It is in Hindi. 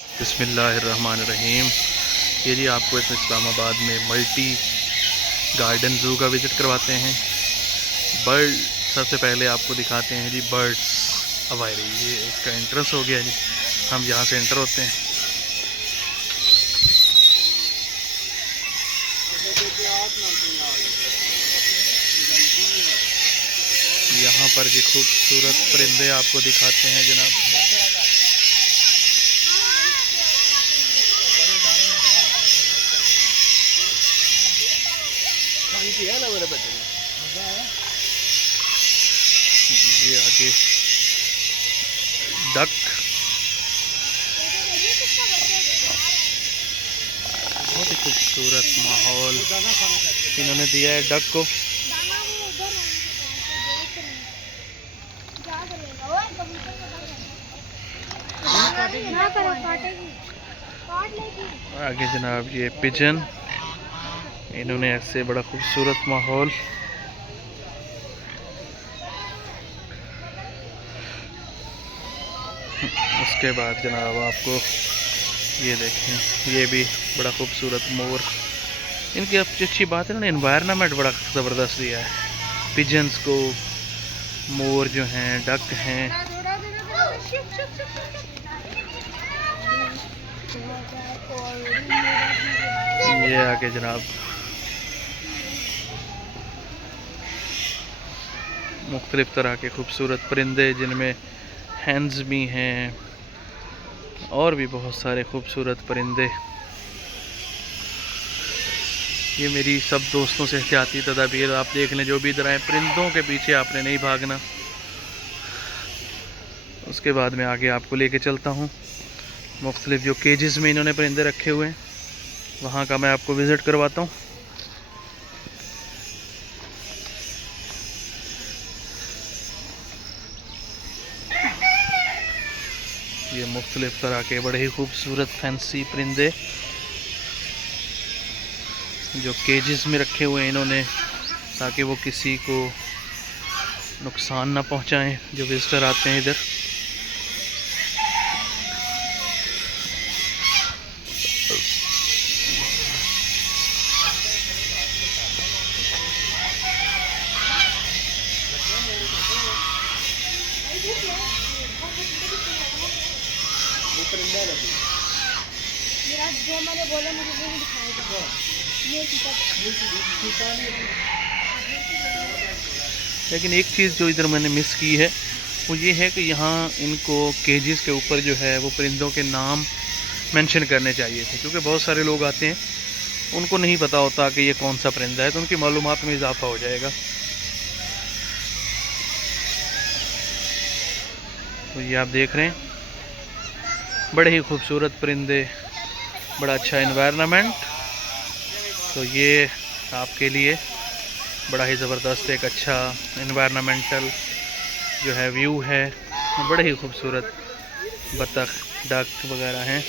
बिस्मिल्लाहिर्रहमानिर्रहीम। ये जी आपको इस इस्लामाबाद में मल्टी गार्डन ज़ू का विज़िट करवाते हैं। बर्ड सबसे पहले आपको दिखाते हैं जी बर्ड्स अवायरी। ये इसका एंट्रेंस हो गया जी, हम यहाँ से एंटर होते हैं। यहाँ पर जी खूबसूरत परिंदे आपको दिखाते हैं जनाब। ये आगे डक, बहुत ही खूबसूरत माहौल इन्होंने दिया है डक को। आगे जनाब ये पिजन, इन्होंने ऐसे बड़ा खूबसूरत माहौल। उसके बाद जनाब आपको ये देखें, ये भी बड़ा खूबसूरत मोर। इनकी अच्छी बात है ना, एनवायरनमेंट बड़ा ज़बरदस्त दिया है पिजन्स को। मोर जो हैं, डक हैं। ये आगे जनाब मुख्तलिफ तरह के खूबसूरत परिंदे, जिनमें हैंस भी हैं और भी बहुत सारे खूबसूरत परिंदे। ये मेरी सब दोस्तों से एहतियाती तदाबीर। आप देख लें, जो भी इधर आए परिंदों के पीछे आपने नहीं भागना। उसके बाद मैं आगे आपको लेके चलता हूँ। मुख्तलिफ जो केजेस में इन्होंने परिंदे रखे हुए हैं, वहाँ का मैं आपको विज़िट करवाता हूँ। ये मुख्तलिफ तरह के बड़े ही खूबसूरत फैंसी परिंदे जो केजेस में रखे हुए हैं इन्होंने, ताकि वो किसी को नुकसान ना पहुंचाएं जो विजिटर आते हैं इधर। जो मैंने बोला मुझे वो दिखाएगा। लेकिन एक चीज़ जो इधर मैंने मिस की है वो ये है कि यहाँ इनको केजेस के ऊपर जो है वो परिंदों के नाम मेंशन करने चाहिए थे, क्योंकि बहुत सारे लोग आते हैं उनको नहीं पता होता कि ये कौन सा परिंदा है, तो उनकी मालूमात में इजाफा हो जाएगा। तो ये आप देख रहे हैं बड़े ही खूबसूरत परिंदे, बड़ा अच्छा एनवायरनमेंट। तो ये आपके लिए बड़ा ही ज़बरदस्त एक अच्छा एनवायरनमेंटल जो है व्यू है। बड़े ही खूबसूरत बतख, डक वगैरह हैं।